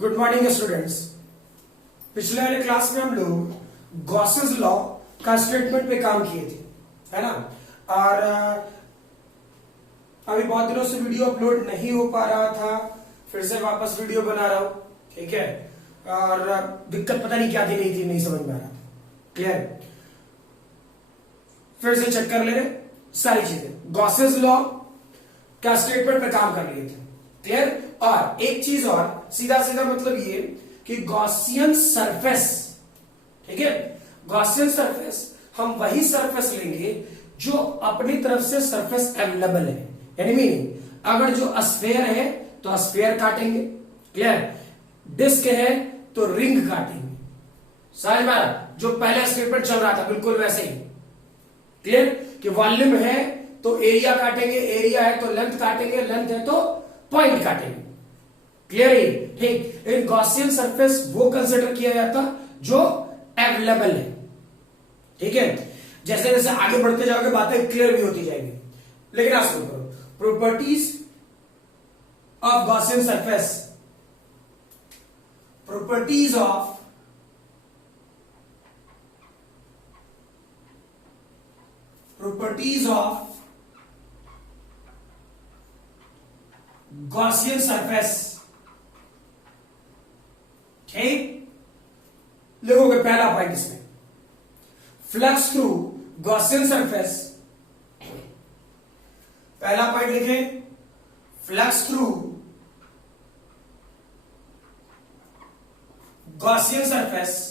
Good morning students. पिछले वाले class में हम लोग गॉसेस लॉ का स्टेटमेंट पे काम किए थे, है ना। और अभी बहुत दिनों से वीडियो अपलोड नहीं हो पा रहा था, फिर से वापस वीडियो बना रहा हूं, ठीक है। और दिक्कत पता नहीं क्या थी, नहीं समझ में आ रहा था। क्लियर? फिर से चेक कर ले रहे सारी चीजें। गॉसेस लॉ का स्टेटमेंट पे काम कर लिए थे, क्लियर। और एक चीज और, सीधा मतलब ये कि गॉसियन सरफेस, ठीक है, गॉसियन सरफेस हम वही सरफेस लेंगे जो अपनी तरफ से सरफेस अवेलेबल है। यानी मीनिंग अगर जो स्फेयर है तो स्फेयर काटेंगे, क्लियर। डिस्क है तो रिंग काटेंगे। समझ में आ रहा? जो पहला स्टेटमेंट चल रहा था बिल्कुल वैसे ही, क्लियर। कि वॉल्यूम है तो एरिया काटेंगे, एरिया है तो लेंथ काटेंगे, लेंथ है तो पॉइंट काटेंगे। क्लियर है? ठीक। इन गॉसियन सरफेस वो कंसिडर किया जाता जो अवेलेबल है, ठीक है। जैसे जैसे आगे बढ़ते जाओगे बातें क्लियर भी होती जाएगी। लेकिन आप सुनो, properties of Gaussian surface, properties of Gaussian surface, ठीक। लिखोगे पहला पॉइंट इसमें, फ्लक्स थ्रू गॉसियन सरफेस। पहला पॉइंट लिखें, flux through Gaussian surface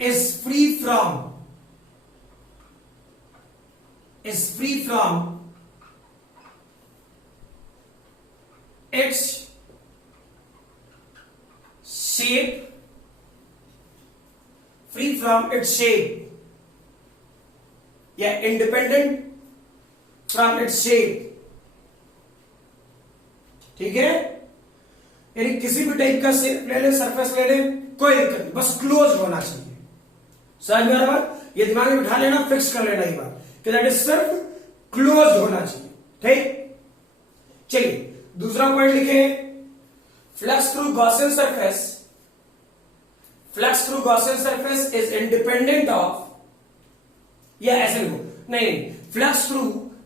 is free from its shape, या independent from its shape, ठीक है। यानी किसी भी टाइप का शेप ले ले, सरफेस ले ले, कोई दिक्कत नहीं, बस क्लोज होना चाहिए। समझ में आ रहा है? ये दिमाग में बिठा लेना, फिक्स कर लेना ये बात कि दैट इज सिर्फ क्लोज होना चाहिए, ठीक। चलिए दूसरा पॉइंट लिखे, flux through Gaussian surface is independent of, या ऐसे लिखो, नहीं, flux through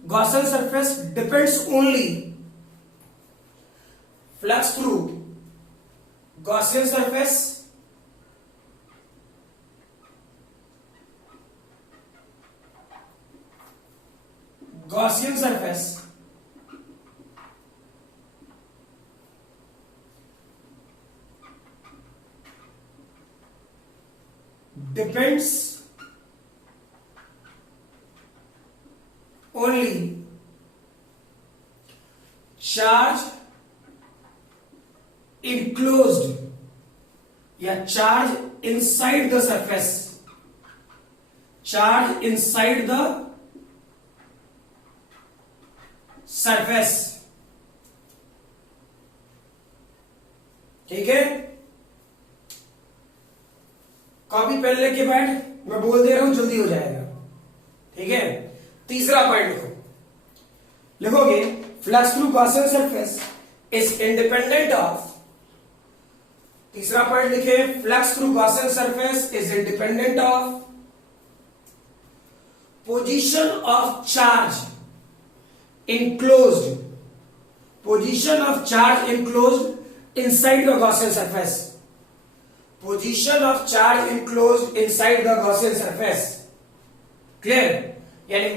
Gaussian surface depends only, flux through Gaussian surface depends only charge enclosed या charge inside the surface, ठीक है। कॉपी पेन लेके बैठ, मैं बोल दे रहा हूं, जल्दी हो जाएगा, ठीक है। तीसरा पॉइंट लिखोगे, flux through Gaussian surface is independent of, तीसरा पॉइंट लिखे, flux through Gaussian surface is independent of position of charge enclosed inside the Gaussian surface, clear. यानी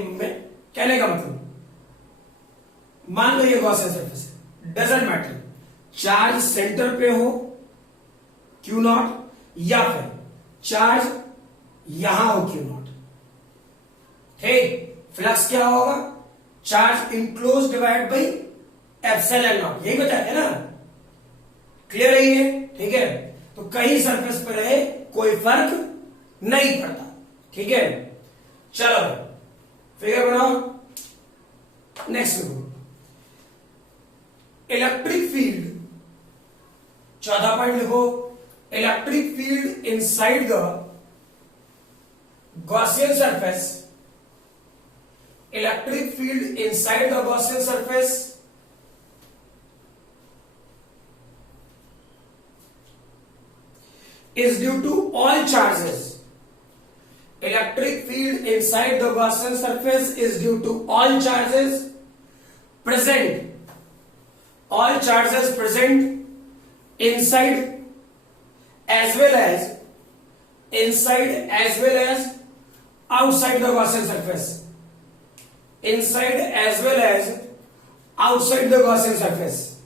कहने का मतलब, मान लो ये गॉसियन सरफेस है, डजेंट मैटर चार्ज सेंटर पे हो क्यू नॉट, या फिर चार्ज यहां हो क्यू नॉट, ठीक। फ्लक्स क्या होगा? Charge enclose divide by epsilon not, यही बताया है ना, क्लियर है ये, ठीक है। तो कहीं सरफेस पर रहे कोई फर्क नहीं पड़ता, ठीक है। चलो फिगर बनाओ, नेक्स्ट लिखो, इलेक्ट्रिक फील्ड, चौथा पॉइंट लिखो, electric field inside the Gaussian surface electric field inside the Gaussian surface is due to all charges. Electric field inside the Gaussian surface is due to all charges present. All charges present inside as well as outside the Gaussian surface. Inside as well as outside the Gaussian surface.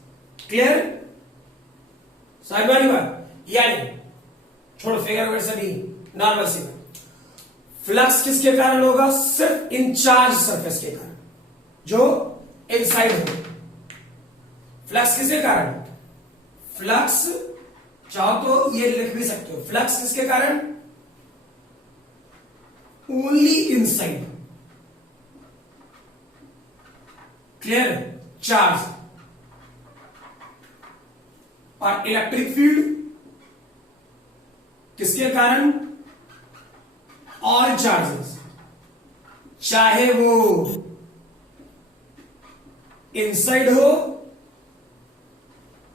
Clear? समझ में आ रही बात? यानी छोड़ो figure वगैरह सभी normal सी बात। Flux किसके कारण होगा? सिर्फ इंचार्ज सरफेस के कारण, जो इनसाइड हो। फ्लक्स किसके कारण? फ्लक्स चाहो तो ये लिख भी सकते हो, फ्लक्स किसके कारण? Only inside. क्लियर? चार्ज। और इलेक्ट्रिक फील्ड किसके कारण? ऑल चार्जेस, चाहे वो इनसाइड हो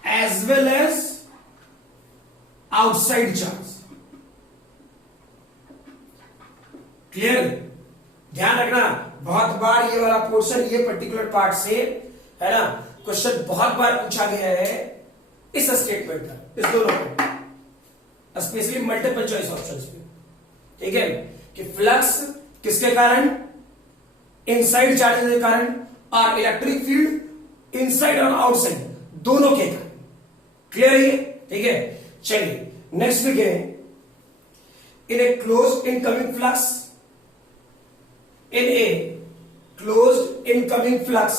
as well as outside charge. Clear? ध्यान रखना, बहुत बार ये वाला पोर्शन, ये पर्टिकुलर पार्ट से है ना, क्वेश्चन बहुत बार पूछा गया है इस स्टेटमेंट का, इस दोनों को, स्पेशली मल्टीपल चॉइस ऑप्शंस पे। ठीक है कि फ्लक्स किसके कारण? इनसाइड चार्जेस के कारण, और इलेक्ट्रिक फील्ड इनसाइड और आउटसाइड दोनों के कारण। क्लियर है ये? ठीक है, चलिए नेक्स्ट लिखे, in a closed incoming flux, in a closed incoming flux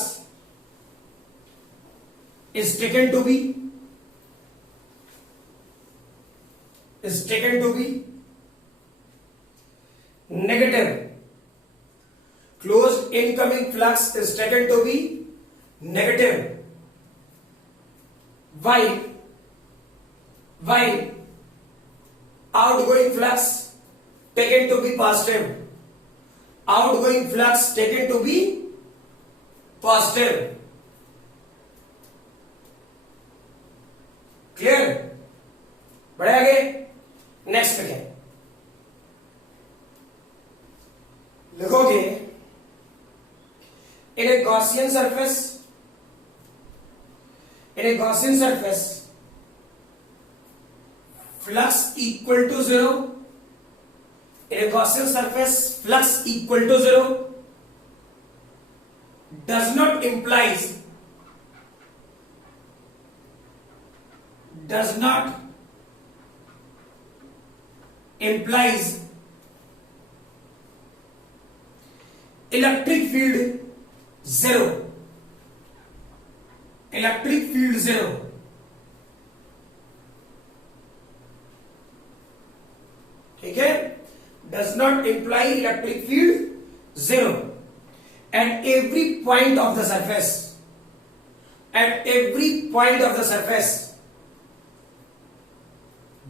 is taken to be negative. Closed incoming flux is taken to be negative, while outgoing flux taken to be positive. Outgoing flux taken to be positive. Clear? बढ़े आगे, next पे क्या लिखोगे? in a Gaussian surface flux equal to 0. In a Gaussian surface, flux equal to 0 does not implies electric field 0. Electric field 0. ठीक है? Does not imply electric field 0 at every point of the surface. At every point of the surface.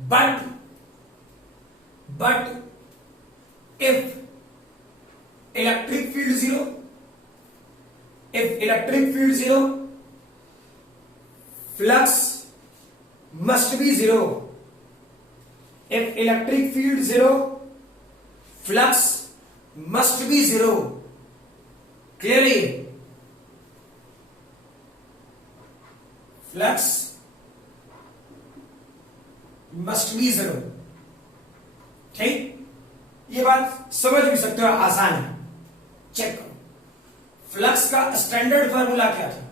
But if electric field 0, flux must be 0. If electric field 0, flux must be 0. Clearly? Flux must be 0. ठीक? ये बात समझ भी सकते हो, आसान है। Check करो, फ्लक्स का स्टैंडर्ड फार्मूला क्या था?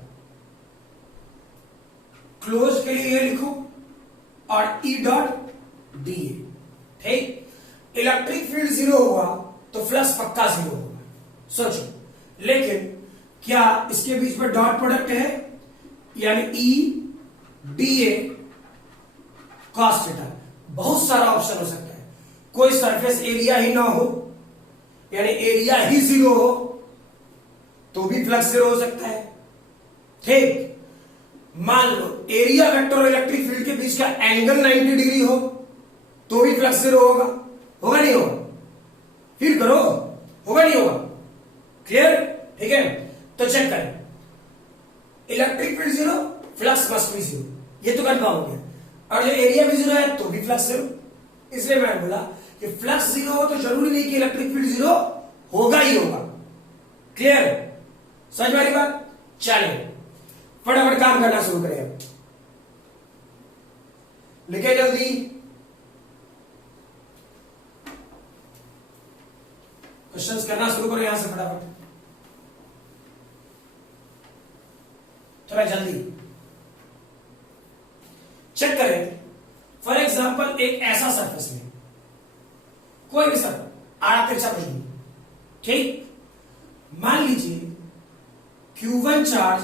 क्लोज के लिए ये लिखो और E डॉट डी ए। ठीक? इलेक्ट्रिक फील्ड 0 होगा तो फ्लक्स पक्का 0 होगा, सोचो। लेकिन क्या इसके बीच में डॉट प्रोडक्ट है? यानी E D A cos theta. बहुत सारा ऑप्शन हो सकता है, कोई सरफेस एरिया ही ना हो, यानी एरिया ही 0 हो तो भी फ्लक्स 0 हो सकता है। ठीक? मान लो एरिया वेक्टर और इलेक्ट्रिक फील्ड के बीच का एंगल 90 डिग्री हो तो भी फ्लक्स 0 होगा नहीं होगा? फील करो, होगा नहीं होगा? क्लियर? ठीक है, तो चेक करें, electric field zero, flux must B zero, ये तो कंफर्म हो गया। और जो एरिया भी जीरो है तो भी फ्लक्स जीरो, इसलिए मैंने बोला कि फ्लक्स जीरो हो तो जरूरी नहीं कि इलेक्ट्रिक फील्ड जीरो होगा ही होगा। क्लियर, समझ में आ रही बात? चलिए फटाफट काम करना शुरू करें। अब लिखे जल्दी, क्वेश्चंस करना शुरू करो यहां से फटाफट, थोड़ा जल्दी चेक करें। फॉर एग्जाम्पल एक ऐसा सरफेस में कोई भी सरफेस आड़ा तिरछा कुछ नहीं, ठीक, मान लीजिए Q1 charge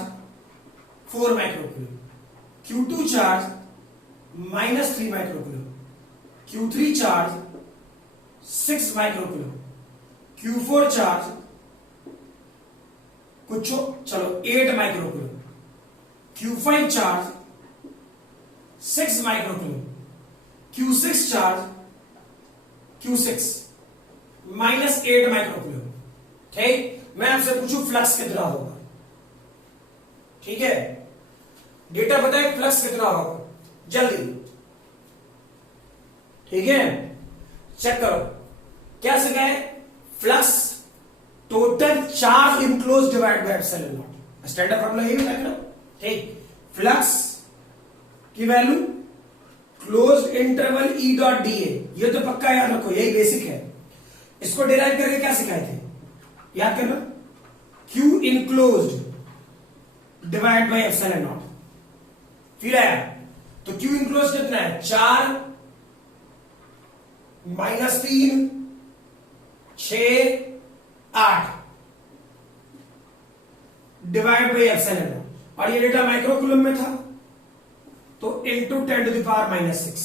4 microcoulomb, Q2 charge -3 microcoulomb, Q3 charge 6 microcoulomb, Q4 charge कुछ चलो 8 microcoulomb, Q5 charge 6 microcoulomb, Q6 charge Q6 -8 microcoulomb. ठीक, मैं आपसे पूछूं फ्लक्स कितना होगा, ठीक है, डेटा बताए फ्लक्स कितना होगा जल्दी, ठीक है, चेक करो क्या सिखाए, flux total charge enclose divide by epsilon not, standard formula यही बताया ना, ठीक, फ्लक्स की value close interval E dot D A, ये तो पक्का याद रखो, यही बेसिक है। इसको डिराइव करके क्या सिखाए थे, याद करना, Q enclosed divide by epsilon not, फिर आया तो क्यू इनक्लोज कितना है, 4 -3 6 8 डिवाइड बाय एप्सिलॉन नॉट, और ये डेटा माइक्रोकूलम में था तो इंटू 10⁻⁻⁶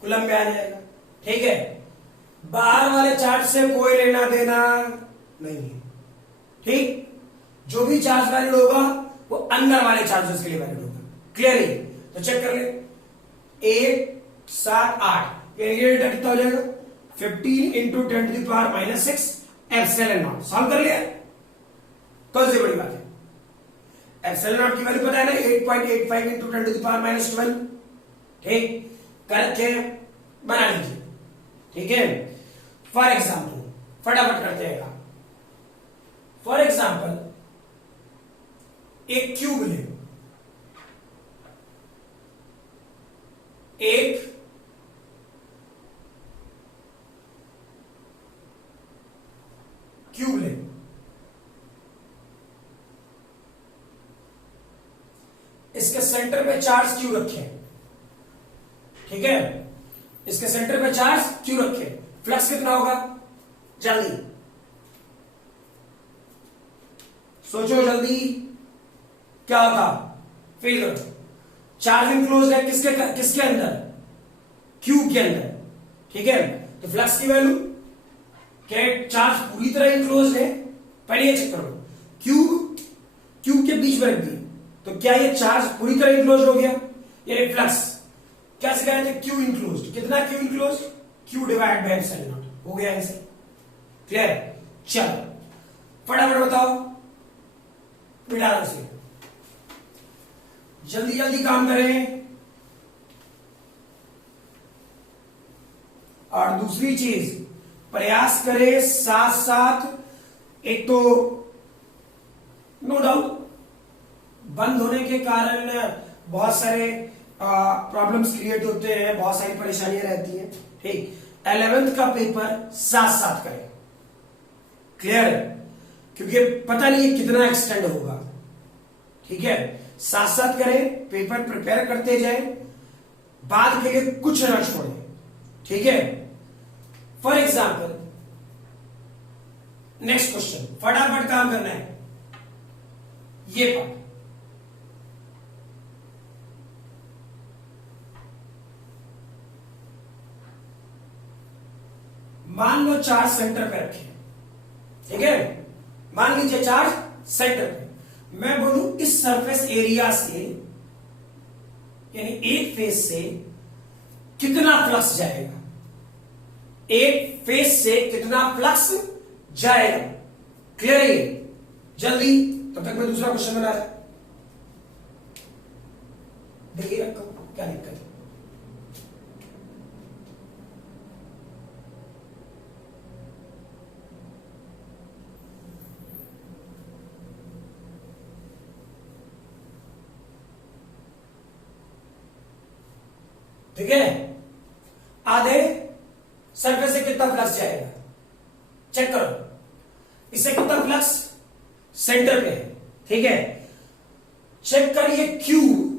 कूलम में आ जाएगा। ठीक है, बाहर वाले चार्ज से कोई लेना देना नहीं है, ठीक, जो भी चार्ज वैलिड होगा वो अंदर वाले चार्जेस के लिए वैलिड होगा। क्लियरली, तो चेक कर ले, 8 7 8, ये डेटा कितना हो जाएगा, 15 इंटू 10⁻⁻⁶ एप्सिलॉन नॉट। सॉल्व कर लिया, कौन सी बड़ी बात है, एप्सिलॉन नॉट की वैल्यू पता है ना, 8.85 इंटू 10⁻12, ठीक, करके बना लीजिए। ठीक है, फॉर एग्जाम्पल फटाफट करते हैं, फॉर एग्जाम्पल एक क्यूब ले, एक क्यूब ले, इसके सेंटर पे चार्ज क्यू रखे, ठीक है, इसके सेंटर पे चार्ज क्यू रखे, फ्लक्स कितना होगा जल्दी सोचो, जल्दी क्या होगा, फील करो, चार्ज इनक्लोज है किसके अंदर, क्यूब के अंदर, ठीक है, तो फ्लक्स की वैल्यू क्या, चार्ज पूरी तरह इनक्लोज है, पहले ये चेक करो, क्यूब के बीच में रख दी तो क्या ये चार्ज पूरी तरह इनक्लोज हो गया, ये फ्लक्स क्या सिखाया था, क्यू इनक्लोज, कितना Q enclose, Q divide by epsilon not, हो गया आंसर। क्लियर, चलो फटाफट बताओ, मिटा से जल्दी जल्दी काम करें। और दूसरी चीज, प्रयास करें साथ साथ, एक तो नो डाउट बंद होने के कारण बहुत सारे प्रॉब्लम्स क्रिएट होते हैं, बहुत सारी परेशानियां रहती हैं, ठीक, 11th का पेपर साथ साथ करें। क्लियर, क्योंकि पता नहीं कितना एक्सटेंड होगा, ठीक है, साथ साथ करें, पेपर प्रिपेयर करते जाए, बाद के लिए कुछ न छोड़ें, ठीक है। फॉर एग्जाम्पल नेक्स्ट क्वेश्चन, फटाफट काम करना है, ये पार्ट, मान लो चार्ज सेंटर पे रखे, ठीक है, मान लीजिए चार्ज सेंटर पे, मैं बोलूं इस सरफेस एरिया से, यानी एक फेस से कितना फ्लक्स जाएगा, एक फेस से कितना फ्लक्स जाएगा, क्लियर है, जल्दी, तब तक मैं दूसरा क्वेश्चन बना रहा। देखिए रखो क्या दिक्कत है। ठीक है, आधे सरफेस से कितना फ्लक्स जाएगा चेक करो। इससे कितना फ्लक्स सेंटर पे है, ठीक है। चेक करिए क्यूब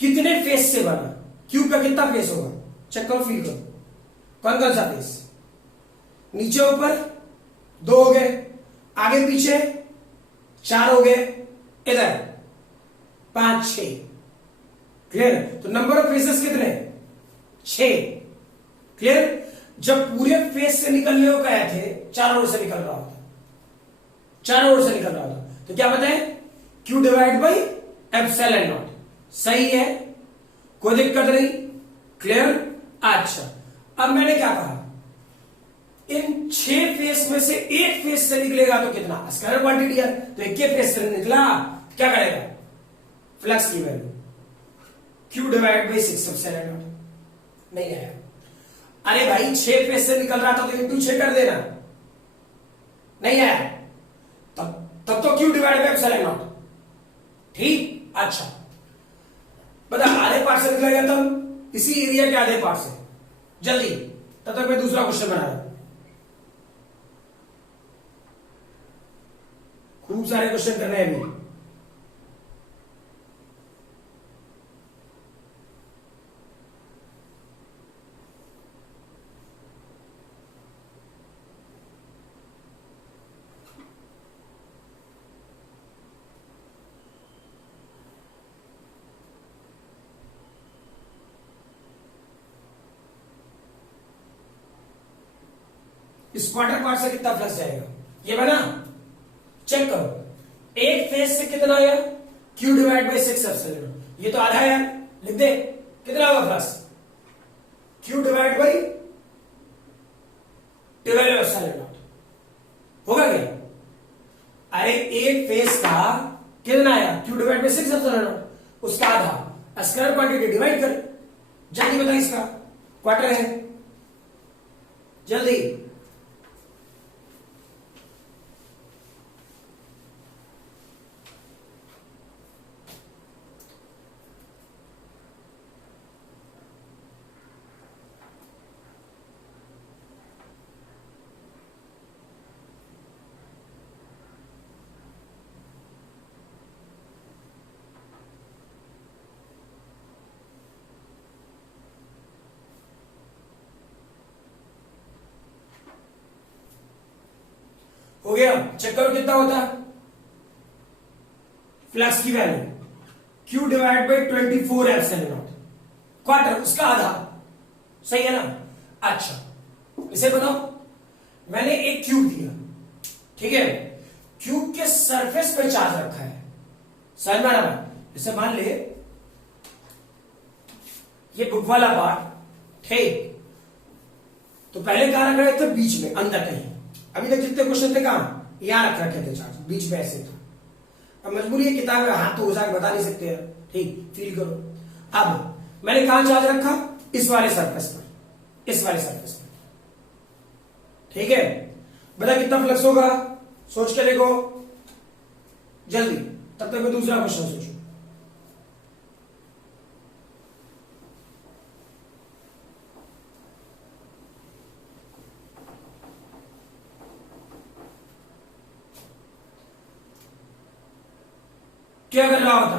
कितने फेस से बना, क्यूब का कितना फेस होगा चेक करो, फील करो कौन कौन सा फेस। नीचे ऊपर 2 हो गए, आगे पीछे 4 हो गए, इधर 5 6। क्लियर, तो नंबर ऑफ फेसेस कितने 6। क्लियर, जब पूरे फेस से निकलने को कहे थे चारों ओर से निकल रहा होता, चारों ओर से निकल रहा होता, तो क्या बताएं Q divide by epsilon not. सही है, कोई दिक्कत नहीं। क्लियर, अच्छा अब मैंने क्या कहा, इन 6 फेस में से एक फेस से निकलेगा तो कितना स्केलर क्वांटिटी है, तो एक के फेस से निकला क्या करेगा फ्लक्स की value Q divide by 6 epsilon not. नहीं आया, अरे भाई 6 फेस से निकल रहा था तो इंटू 6 कर देना, नहीं आया, तब तो Q divide by epsilon not. ठीक, अच्छा बता आधे पार्ट से निकलेगा तब इसी एरिया के आधे पार्ट से, जल्दी, तब तक मैं दूसरा क्वेश्चन बना रहा हूं। खूब सारे क्वेश्चन करने हैं अभी। इस क्वार्टर पार्ट से कितना फ्लक्स जाएगा ये बना, चेक करो। एक फेस से कितना आया Q डिवाइड बाई 6 एप्सिलॉन, ये तो आधा है, लिख दे कितना होगा flux Q divide by 12 epsilon not, होगा क्या। अरे एक फेस का कितना आया Q divide by 6 epsilon not, उसका आधा स्केलर क्वांटिटी डिवाइड कर, जल्दी बता, इसका क्वार्टर है, जल्दी। हो गया, चेक करो कितना होता है फ्लक्स की value Q divide by 24 epsilon not, quarter उसका आधा, सही है ना। अच्छा इसे बताओ, मैंने एक क्यूब दिया, ठीक है, क्यूब के सरफेस पे चार्ज रखा है, समझ में आ रहा, जैसे मान ले ये बुक वाला पार्ट, ठीक, तो पहले कहां रख रहे थे बीच में अंदर कहीं, अभी तक जितने क्वेश्चन थे कहां यहां रख रखे थे चार्ज, बीच में ऐसे था। अब मजबूरी है किताब में हाथ तो हो जाए बता नहीं सकते हैं, ठीक, फील करो। अब मैंने कहां चार्ज रखा, इस वाले सरफेस पर, इस वाले सरफेस पर, ठीक है, बता कितना फ्लक्स होगा, सोच के देखो जल्दी, तब तक मैं दूसरा क्वेश्चन सोचू। क्या कर रहा होता,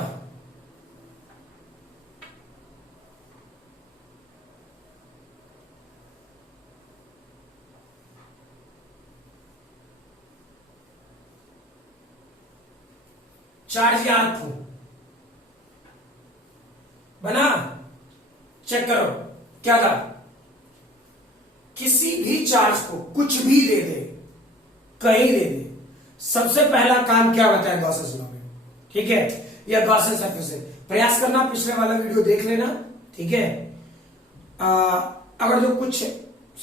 चार्ज याद थो बना, चेक करो क्या था, किसी भी चार्ज को कुछ भी दे दे, कहीं दे दे, सबसे पहला काम क्या बताया गॉसेस लॉ में, ठीक है, यह गॉसेस सरफेस है। प्रयास करना, पिछले वाला वीडियो देख लेना, ठीक है। अगर जो कुछ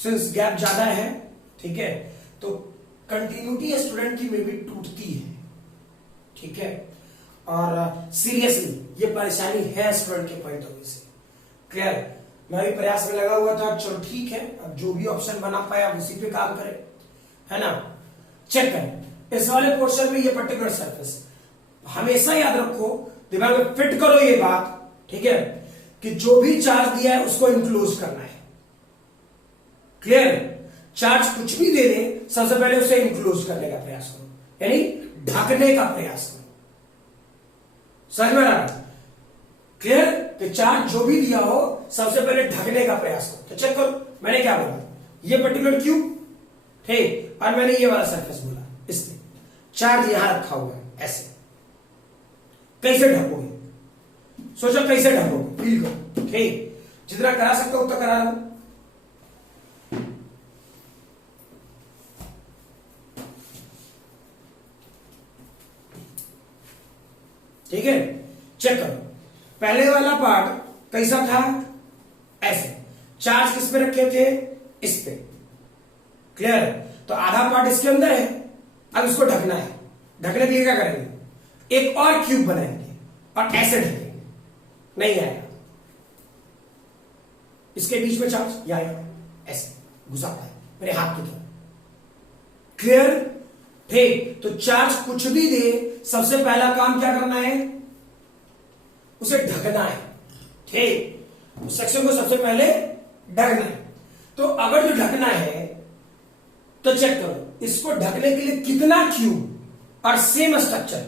सिंस गैप ज्यादा है, ठीक है, तो कंटिन्यूटी स्टूडेंट की में भी टूटती है, ठीक है। और सीरियसली ये परेशानी है स्टूडेंट के पॉइंट ऑफ व्यू से। क्लियर? मैं भी प्रयास में लगा हुआ था, चलो ठीक है, अब जो भी ऑप्शन बना पाया अब उसी पे काम करें, है ना। चेक करें इस वाले पोर्शन में ये पर्टिकुलर सरफेस, हमेशा याद रखो, दिमाग में फिट करो ये बात, ठीक है, कि जो भी चार्ज दिया है उसको इंक्लोज करना है। क्लियर? चार्ज कुछ भी दे दे, सबसे पहले उसे इंक्लोज करने का प्रयास करो, यानी ढकने का प्रयास करो। समझ में आ रहा? क्लियर? कि चार्ज जो भी दिया हो सबसे पहले ढकने का प्रयास करो। तो चेक करो मैंने क्या बोला, ये पर्टिकुलर क्यूब, ठीक, और मैंने ये वाला सरफेस बोला, इसमें चार्ज यहां रखा हुआ है, ऐसे कैसे ढकोगे? सोचो कैसे ढकोगे, फील करो, ठीक, जितना करा सकते हो उतना करा लो। ठीक है, चेक करो पहले वाला पार्ट कैसा था, ऐसे चार्ज किस पे रखे थे, इस पे। क्लियर? तो आधा पार्ट इसके अंदर है, अब इसको ढकना है। ढकने के लिए क्या करेंगे, एक और क्यूब बनाएंगे और ऐसे ढकेंगे, नहीं आएगा, इसके बीच में चार्ज या आएगा, ऐसे घुसाता है मेरे हाथ की तरह। क्लियर? ठीक, तो चार्ज कुछ भी दे, सबसे पहला काम क्या करना है, उसे ढकना है। ठीक, उस सेक्शन को सबसे पहले ढकना है। तो अगर जो ढकना है तो चेक करो इसको ढकने के लिए कितना क्यूब और सेम स्ट्रक्चर,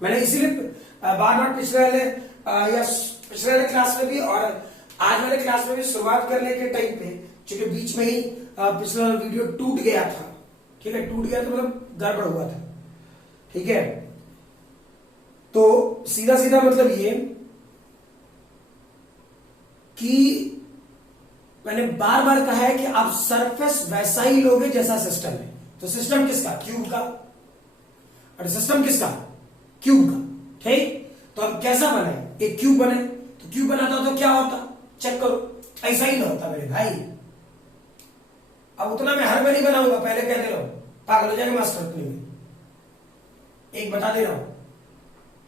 मैंने इसीलिए बार बार पिछले वाले क्लास में भी और आज वाले क्लास में भी शुरुआत करने के टाइम पे, क्योंकि बीच में ही पिछला वीडियो टूट गया था, ठीक है, टूट गया तो मतलब गड़बड़ हुआ था, ठीक है। तो सीधा सीधा मतलब ये कि मैंने बार बार कहा है कि आप सरफेस वैसा ही लोगे जैसा सिस्टम है। तो सिस्टम किसका, क्यूब का, और सिस्टम किसका, क्यूब का, ठीक। तो अब कैसा बने, एक क्यूब बने, तो क्यूब बनाता तो क्या होता, चेक करो, ऐसा ही ना होता मेरे भाई। अब उतना मैं हर बार नहीं बनाऊंगा, पहले कह दे रहा हूं, पागल हो जाएगा मास्टर अपने में। एक बता दे रहा हूं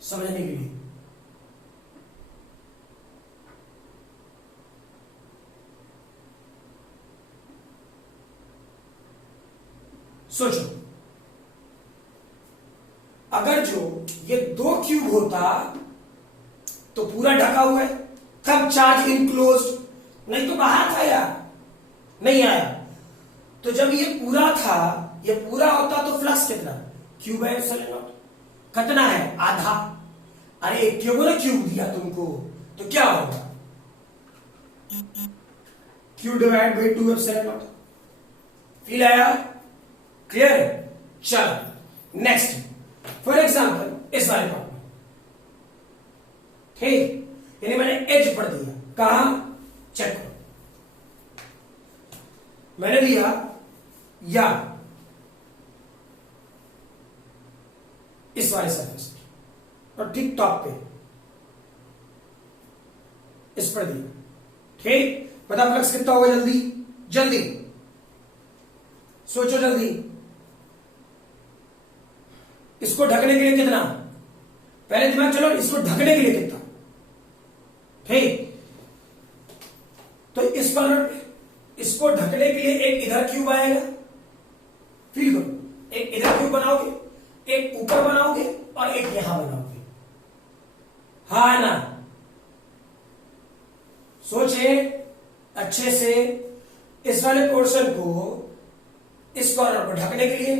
समझने के लिए। सोचो अगर जो ये दो क्यूब होता तो पूरा ढका हुआ है, कब चार्ज इनक्लोज्ड, नहीं तो बाहर था यार, नहीं आया। तो जब ये पूरा था, ये पूरा होता तो फ्लक्स कितना, क्यूब है नॉट, कितना है, आधा। अरे एक क्यूब ने क्यूब दिया तुमको तो क्या होगा, Q divide by 2 epsilon not. Feel आया? क्लियर? चलो नेक्स्ट, फॉर एग्जांपल इस वाले पार्ट में, ठीक, यानी मैंने एज पढ़ दिया, कहा, चेक करो, मैंने दिया या इस वाले सरफेस और ठीक टॉप पे इस पर दिया, ठीक। पता फ्लक्स कितना होगा, जल्दी जल्दी सोचो, जल्दी। इसको ढकने के लिए कितना, पहले दिमाग चलो, इसको ढकने के लिए कितना, ठीक। तो इस पर इसको ढकने के लिए एक इधर क्यूब आएगा, फील करो, एक इधर क्यूब बनाओगे, एक ऊपर बनाओगे और एक यहां बनाओगे, हाँ है ना। सोचे अच्छे से, इस वाले पोर्शन को, इस कॉर्नर को ढकने के लिए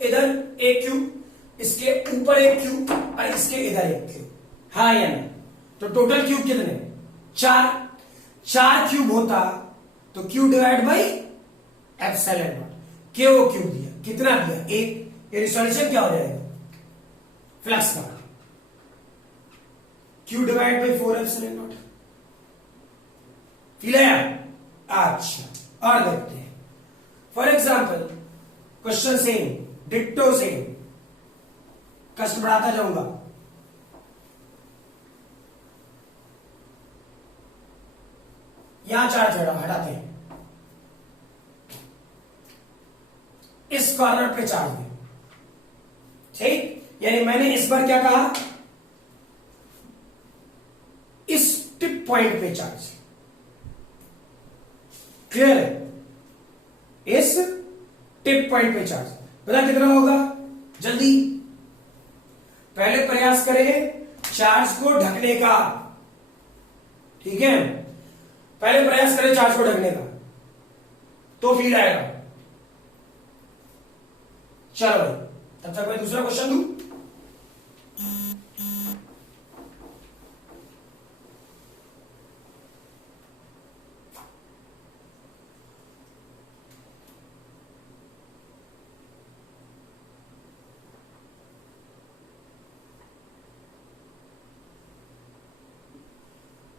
इधर एक क्यूब, इसके ऊपर एक क्यूब और इसके इधर एक क्यूब, हाँ या नहीं। तो टोटल क्यूब कितने, 4 क्यूब होता तो Q divide by epsilon not, क्यों क्यूब दिया, कितना दिया, 1, ये सॉल्यूशन क्या हो जाएगा, फ्लक्स का, Q divide by 4 epsilon not. Feel आया? अच्छा, और देखते हैं, for example question same, ditto same, कष्ट बढ़ाता जाऊंगा। यहां चार्ज हटाते हैं, इस कॉर्नर पे चार्ज है, ठीक, यानी मैंने इस बार क्या कहा, इस टिप पॉइंट पे चार्ज, क्लियर है, इस टिप पॉइंट पे चार्ज। पता कितना होगा, जल्दी पहले प्रयास करें चार्ज को ढकने का, ठीक है, पहले प्रयास करें चार्ज को ढकने का, तो फील आएगा। चलो भाई, तब तक मैं दूसरा क्वेश्चन दूं।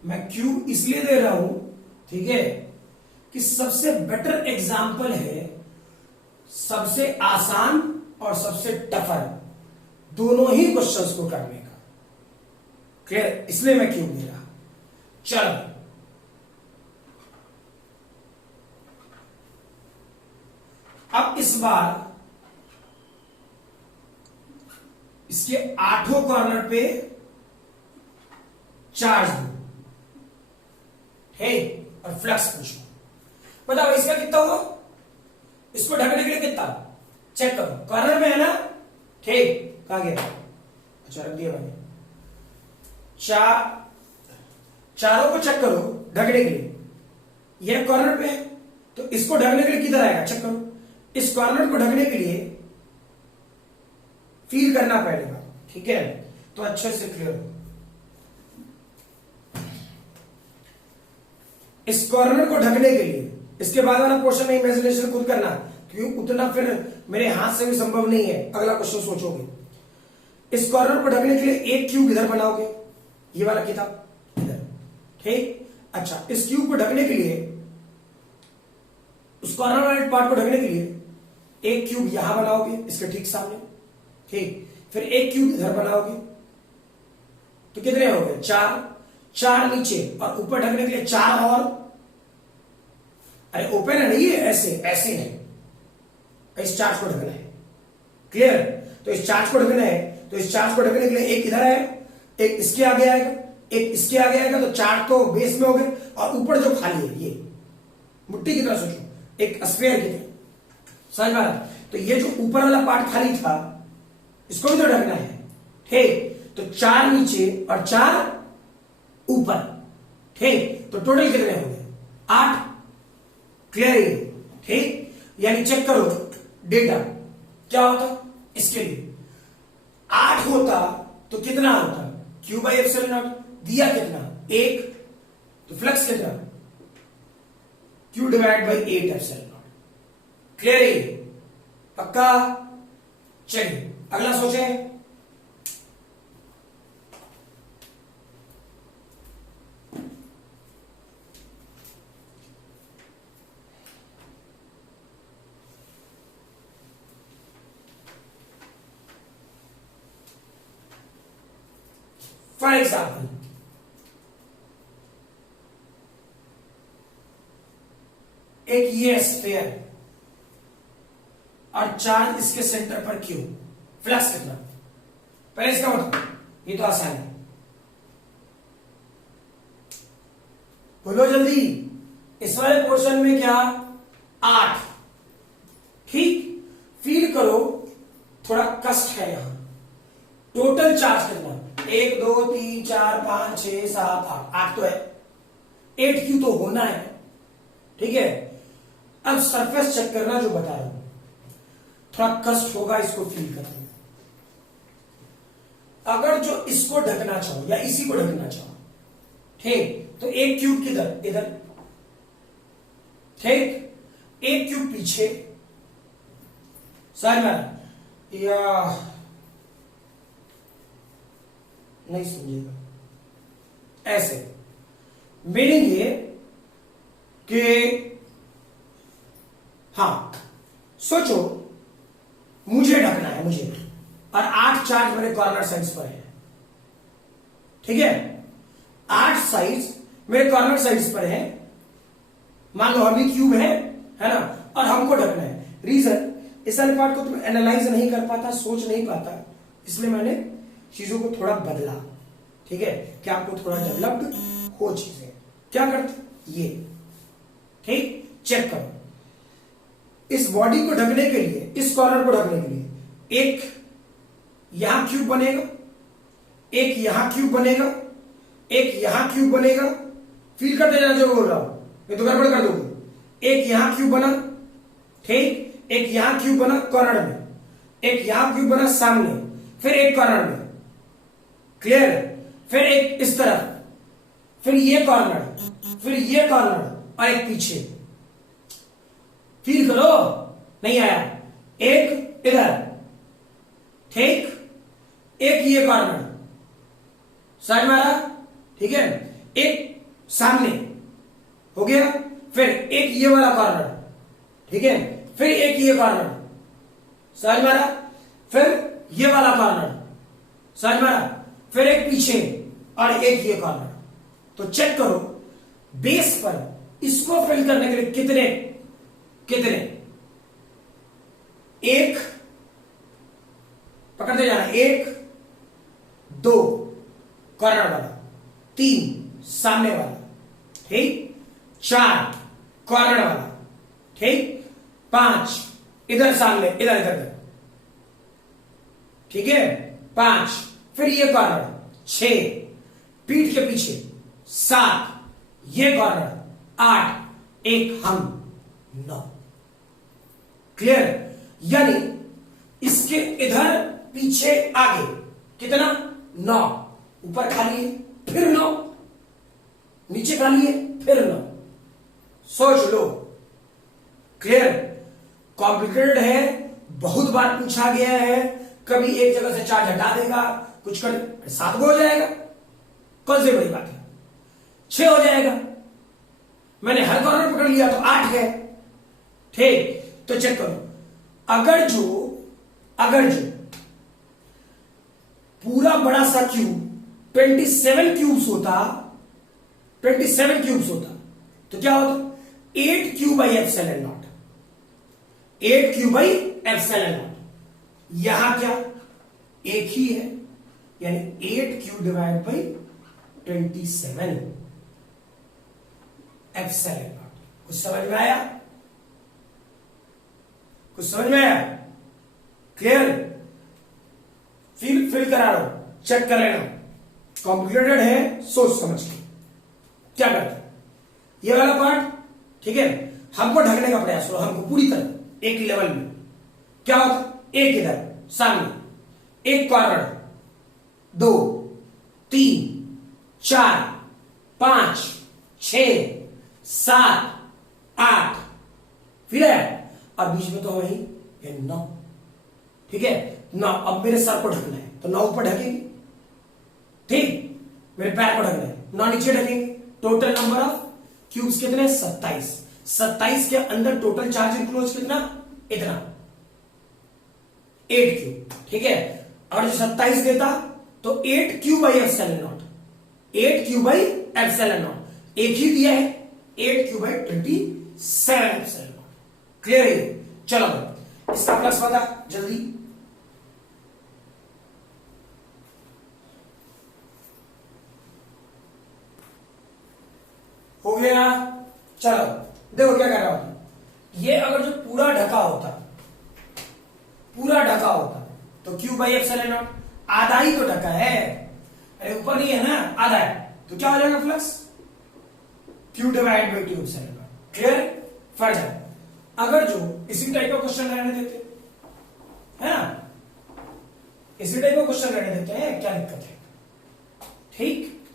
मैं क्यों इसलिए दे रहा हूं, ठीक है, कि सबसे बेटर एग्जाम्पल है, सबसे आसान और सबसे टफर दोनों ही क्वेश्चंस को करने का, क्लियर, इसलिए मैं क्यों दे रहा। चलो अब इस बार इसके 8 कॉर्नर पे चार्ज दो, और फ्लक्स पूछो, बताओ इसका कितना होगा, इसको ढकने के लिए कितना, चेक करो, कॉर्नर में है ना, ठीक, कहां गया, अच्छा रख दिया मैंने, चारों को चेक करो ढकने के लिए, यह कॉर्नर पे है, तो इसको ढकने के लिए किधर आएगा, चेक करो, इस कॉर्नर को ढकने के लिए फील करना पड़ेगा, ठीक है, तो अच्छे से क्लियर हो। इस कॉर्नर को ढकने के लिए, इसके बाद वाला पोर्शन में इमेजिनेशन खुद करना, क्योंकि उतना फिर मेरे हाथ से भी संभव नहीं है, अगला क्वेश्चन सोचोगे। इस कॉर्नर को ढकने के लिए एक क्यूब इधर बनाओगे, ये वाला किताब इधर, ठीक, अच्छा, इस क्यूब को ढकने के लिए, उस कॉर्नर वाले पार्ट को ढकने के लिए एक क्यूब यहां बनाओगे, इसके ठीक सामने, ठीक, फिर एक क्यूब इधर बनाओगे, तो कितने हो गए, 4 नीचे, और ऊपर ढकने के लिए 4 और, अरे ओपन है नहीं, ऐसे ऐसे नहीं, इस चार्ज को ढकना है, क्लियर, तो इस चार्ज को ढकना है, तो इस चार्ज को ढकने के लिए एक इधर है, एक इसके आगे आएगा, एक इसके आगे आएगा, तो चार्ज तो बेस में हो गए, और ऊपर जो खाली है ये मुट्ठी की तरह सोचो, एक स्फीयर की तरह, समझ में आ रहा, तो ये जो ऊपर वाला पार्ट खाली था, इसको भी तो ढकना है, ठीक, तो 4 नीचे और 4 ऊपर, ठीक, तो टोटल कितने हो गए, 8, क्लियर है, ठीक, यानी चेक करो डेटा क्या होता, इसके लिए 8 होता तो कितना होता, क्यू बाई एप्सिलॉन नॉट, दिया कितना 1, तो फ्लक्स कितना, Q divide by 8 epsilon not, clear है, पक्का। चलिए अगला सोचें, फॉर एग्जाम्पल एक ये स्फीयर और चार्ज इसके सेंटर पर क्यू, फ्लक्स कितना, पहले इसका मतलब, ये तो आसान है, बोलो जल्दी, इस वाले पोर्शन में क्या 8, ठीक, फील करो थोड़ा कष्ट है यहां, टोटल चार्ज कितना, 1 2 3 4 5 6 7 8, 8 तो है, 8 क्यू तो होना है, ठीक है। अब सरफेस चेक करना जो बता रहा हूं, थोड़ा कष्ट होगा इसको फील करने में। अगर जो इसको ढकना चाहो या इसी को ढकना चाहो, ठीक, तो एक क्यूब किधर, इधर, ठीक, एक क्यूब पीछे, समझ में, या नहीं समझेगा, ऐसे मीनिंग ये कि हां सोचो मुझे ढकना है, मुझे, और 8 चार्ज मेरे कॉर्नर साइड्स पर है, ठीक है, 8 साइड्स मेरे कॉर्नर साइड्स पर है, मान लो अभी क्यूब है ना, और हमको ढकना है। रीजन, इस वाले पार्ट को तुम एनालाइज नहीं कर पाता, सोच नहीं पाता, इसलिए मैंने चीजों को थोड़ा बदला, ठीक है, कि आपको थोड़ा डेवलप्ड हो चीजें। क्या करते ये, ठीक, चेक करो। इस बॉडी को ढकने के लिए, इस कॉर्नर को ढकने के लिए एक यहां क्यूब बनेगा, एक यहां क्यूब बनेगा, एक यहां क्यूब बनेगा। फील करते जाना जो बोल रहा हूं, मैं तो गड़बड़ कर दूंगा। एक यहां क्यूब बना, ठीक, एक यहां क्यूब बना कॉर्नर में, एक यहां क्यूब बना सामने, फिर एक कॉर्नर में, क्लियर, फिर एक इस तरफ, फिर ये कॉर्नर, फिर ये कॉर्नर और एक पीछे। फील करो, नहीं आया, एक इधर, ठीक, एक ये कॉर्नर, समझ में आ रहा, ठीक है, एक सामने हो गया, फिर एक ये वाला कॉर्नर, ठीक है, फिर एक ये कॉर्नर, समझ में आ रहा, फिर ये वाला कॉर्नर, समझ में आ रहा, फिर एक पीछे और एक ये कॉर्नर। तो चेक करो बेस पर इसको फिल करने के लिए कितने कितने, एक, पकड़ते जाना, एक, दो कॉर्नर वाला, तीन सामने वाला, ठीक, चार कॉर्नर वाला, ठीक, पांच इधर सामने, इधर इधर, ठीक है, पांच, फिर ये कॉर्नर, छह पीठ के पीछे, सात ये कॉर्नर, आठ, एक हम, नौ। क्लियर, यानी इसके इधर पीछे आगे कितना, नौ, ऊपर खाली है फिर नौ, नीचे खाली है फिर नौ। सोच लो, क्लियर, कॉम्प्लिकेटेड है, बहुत बार पूछा गया है, कभी एक जगह से चार्ज हटा देगा, कुछ कर 7 हो जाएगा, कौन सी बड़ी बात है, 6 हो जाएगा, मैंने हर कॉर्नर पकड़ लिया तो 8 है, ठीक। तो चेक करो, अगर जो पूरा बड़ा सा क्यूब 27 क्यूब्स होता, 27 क्यूब्स होता, तो क्या होता, 8 Q by epsilon not, 8 Q by epsilon not. यहां क्या एक ही है, यानी 8 Q divide by 27 epsilon not. कुछ समझ में आया, कुछ समझ में आया, क्लियर, फिल करा लो, चेक कर लेना, कॉम्प्लिकेटेड है, सोच समझ के क्या करते, ये वाला पार्ट, ठीक है, हमको ढकने का प्रयास करो, हमको पूरी तरह एक लेवल में। क्या होता, एक इधर सामने, एक कॉर्नर, 2, 3, 4, 5, 6, 7, 8, फिर है, और बीच में तो वही 9, ठीक है, 9। अब मेरे सर को ढकना है तो 9 ऊपर ढकेंगे, ठीक, मेरे पैर को ढकना है 9 नीचे ढकेंगे। टोटल नंबर ऑफ क्यूब्स कितने, 27। 27 के अंदर टोटल चार्ज इंक्लोज कितना, इतना, 8 क्यूब, ठीक है। और जो 27 देता तो 8 Q by epsilon not, 8 Q by epsilon not, एक ही दिया है, 8 Q by 27 epsilon not. Clear है, चलो इसका प्लस बता जल्दी, हो गया। चलो देखो क्या कर रहा हूं, ये अगर जो पूरा ढका होता तो क्यू बाई एप्सिलॉन नॉट, आधा ही तो ढका है, अरे ऊपर नहीं है ना, आधा है, तो क्या हो जाएगा plus Q divide by 2 epsilon not. Clear, further अगर जो इसी टाइप का क्वेश्चन रहने देते है ना, इसी टाइप का क्वेश्चन रहने देते हैं, क्या दिक्कत है, ठीक,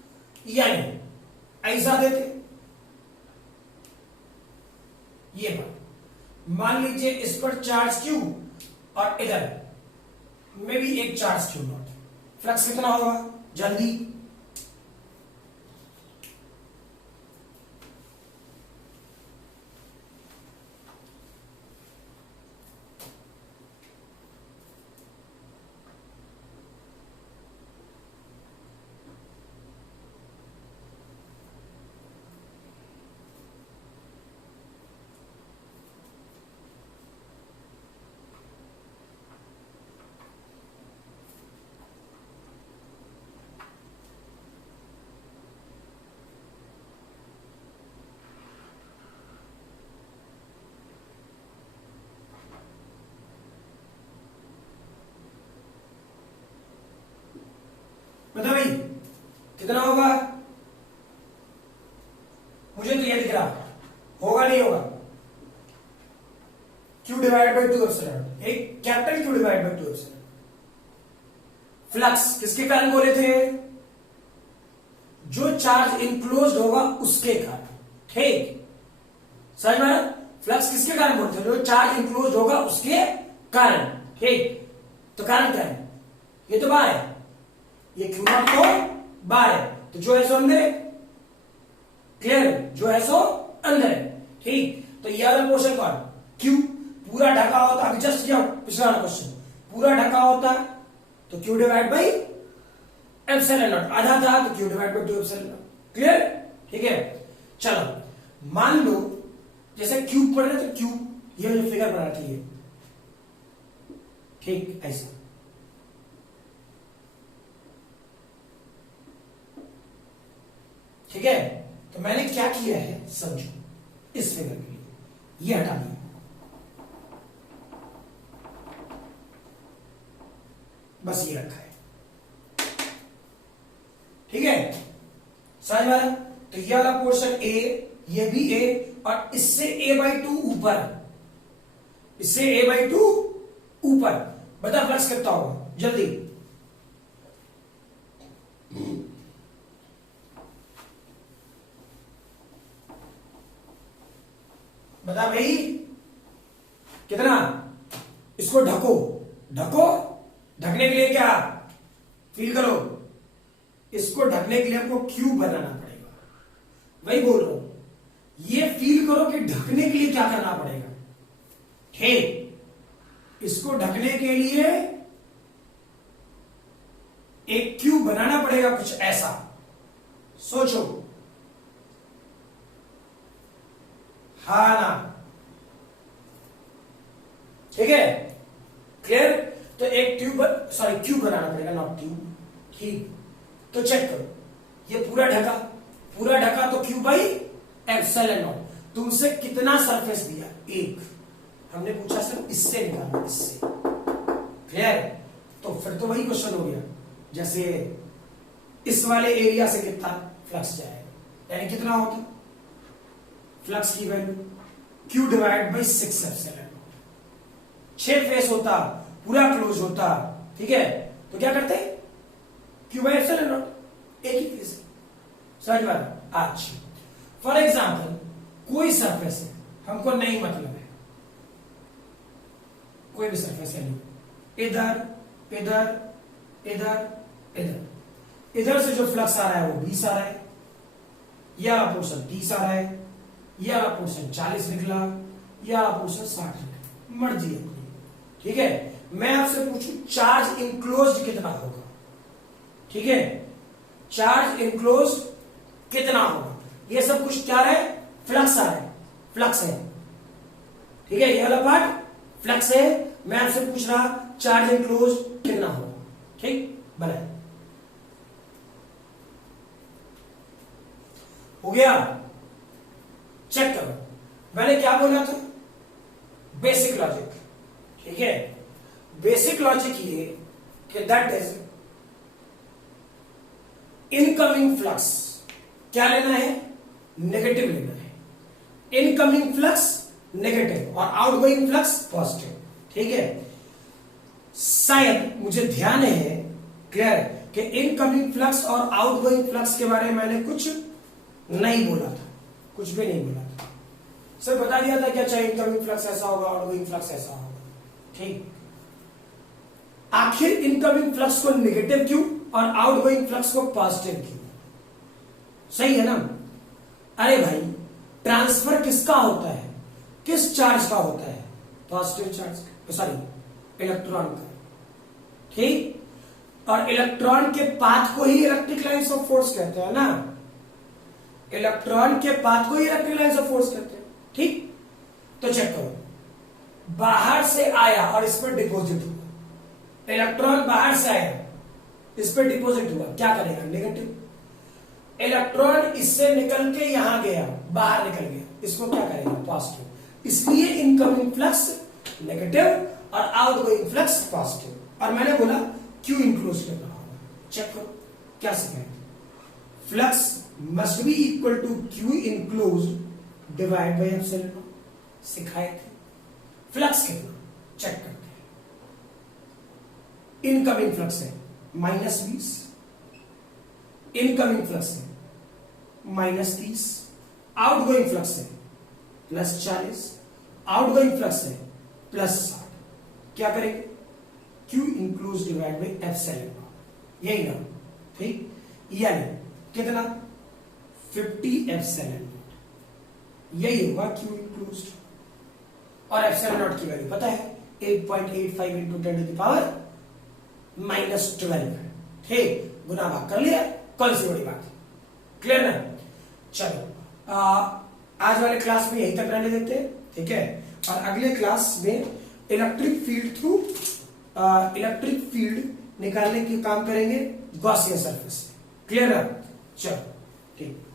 यानी ऐसा देते, ये बात मान लीजिए इस पर चार्ज क्यू और इधर में भी एक चार्ज क्यू नॉट, फ्लक्स कितना होगा जल्दी, बता भाई कितना होगा? मुझे तो ये दिख रहा होगा, नहीं होगा? Q डिवाइड बाई 2 एप्सिलॉन, एक capital Q divide by 2 epsilon. Flux किसके कारण बोले थे? जो चार्ज इनक्लोज्ड होगा उसके कारण, ठीक? समझ में आया? फ्लक्स किसके कारण बोलते हैं? जो चार्ज इनक्लोज्ड होगा उसके कारण, ठीक? तो कारण क्या है? ये तो बाहर है, ये Q नॉट तो बाहर है, तो जो है सो अंदर है। क्लियर? जो है सो अंदर है, ठीक? तो ये वाला पोर्शन कौन? Q पूरा ढका होता, अभी जस्ट किया पिछला वाला क्वेश्चन, पूरा ढका होता तो Q divide by epsilon not, आधा था तो Q divide by 2 epsilon not. Clear? ठीक है, चलो मान लो जैसे क्यूब पढ़ रहे तो क्यूब, ये जो फिगर बना रखी है, ठीक ऐसा, ठीक है? तो मैंने क्या किया है समझो, इस फिगर के लिए ये हटा दिया, बस ये रखा है, ठीक है? समझ में आया? तो ये वाला पोर्शन ए, ये भी ए, और इससे a/2 ऊपर, इससे a/2 ऊपर, बता फ्लक्स कितना होगा जल्दी? बता भाई कितना? इसको ढको, ढको, ढकने के लिए क्या फील करो, इसको ढकने के लिए हमको क्यूब बनाना पड़ेगा, वही बोल रहा हूं, ये फील करो कि ढकने के लिए क्या करना पड़ेगा, ठीक? इसको ढकने के लिए एक क्यूब बनाना पड़ेगा, कुछ ऐसा सोचो, हा ना? ठीक है, क्लियर? तो एक ट्यूब, सॉरी क्यूब बनाना पड़ेगा, नॉट ट्यूब, ठीक? तो चेक करो, ये पूरा ढका, पूरा ढका तो क्यू बाई एप्सिलॉन नॉट। तुमसे कितना सरफेस दिया? एक। हमने पूछा सिर्फ इससे निकालना, इससे। क्लियर? तो फिर तो वही क्वेश्चन हो गया, जैसे इस वाले एरिया से कितना फ्लक्स जाएगा, यानी कितना होता फ्लक्स की value Q divide by 6 epsilon. 6 face होता, पूरा क्लोज होता, ठीक है? तो क्या करते हैं? क्यू बाई एप्सिलॉन नॉट, एक ही फेस। समझ में? अच्छा, फॉर एग्जाम्पल कोई सरफेस है, हमको नहीं मतलब है, कोई भी सरफेस है, नहीं, इधर इधर इधर इधर, इधर से जो फ्लक्स आ रहा है वो 20 आ रहा है, यह पोर्शन 30 आ रहा है, यह पोर्शन 40 निकला, यह पोर्शन 60 निकला, मर्जी अपनी, ठीक है? मैं आपसे पूछूं चार्ज इनक्लोज्ड कितना होगा, ठीक है? चार्ज इनक्लोज्ड कितना होगा? ये सब कुछ क्या है? फ्लक्स आ रहा है, फ्लक्स है, ठीक है? ये वाला पार्ट फ्लक्स है, मैं आपसे पूछ रहा चार्ज इनक्लोज्ड कितना होगा, ठीक? बनाए, हो गया? चेक करो, मैंने क्या बोला था? बेसिक लॉजिक, ठीक है? बेसिक लॉजिक ये कि दैट इज इनकमिंग फ्लक्स, क्या लेना है? नेगेटिव लेना है। इनकमिंग फ्लक्स नेगेटिव और आउटगोइंग फ्लक्स पॉजिटिव, ठीक है? शायद मुझे ध्यान है, क्लियर, कि इनकमिंग फ्लक्स और आउटगोइंग फ्लक्स के बारे में मैंने कुछ नहीं बोला था, कुछ भी नहीं बोला था, सिर्फ बता दिया था क्या चाहिए, इनकमिंग फ्लक्स ऐसा होगा, आउटगोइंग फ्लक्स ऐसा होगा, ठीक? आखिर इनकमिंग फ्लक्स को नेगेटिव क्यों और आउटगोइंग फ्लक्स को पॉजिटिव क्यों? सही है ना? अरे भाई, ट्रांसफर किसका होता है? किस चार्ज का होता है? पॉजिटिव चार्ज, सॉरी इलेक्ट्रॉन का, ठीक? और इलेक्ट्रॉन के पाथ को ही इलेक्ट्रिक लाइन्स ऑफ फोर्स कहते हैं ना, इलेक्ट्रॉन के पाथ को ही इलेक्ट्रिक लाइन्स ऑफ फोर्स कहते हैं, ठीक? तो चेक करो, बाहर से आया और इस पर डिपॉजिट हुआ, इलेक्ट्रॉन बाहर से आया, इस पर डिपॉजिट हुआ, क्या करेगा? नेगेटिव। इलेक्ट्रॉन इससे निकल के यहां गया, बाहर निकल गया, इसको क्या करेगा? पॉजिटिव। इसलिए इनकमिंग फ्लक्स नेगेटिव और आउटगोइंग फ्लक्स पॉजिटिव। और मैंने बोला क्यू इंक्लोज करना होगा, चेक करो, क्या सिखाए? Flux must be equal to q enclosed divide by epsilon naught सिखाए थे। फ्लक्स कितना चेक करते हैं। इनकमिंग फ्लक्स है -20, इनकमिंग फ्लक्स है -30, आउटगोइंग फ्लक्स है +40, आउटगोइंग फ्लक्स है +60। क्या करेंगे? Q includes divide by epsilon not, यही ना, ठीक, यानी कितना 50 एप्सिलॉन नॉट, यही होगा Q इंक्लूज। और एप्सिलॉन नॉट की वैल्यू पता है 8.85 इंटू 10⁻⁻12, ठीक, गुना भाग कर लिया, कौन सी बड़ी बात है, क्लियर ना? चलो आज वाले क्लास में यहीं तक रहने देते हैं, ठीक है, और अगले क्लास में इलेक्ट्रिक फील्ड निकालने के काम करेंगे गॉसियन सरफेस से, क्लियर ना? चलो ठीक।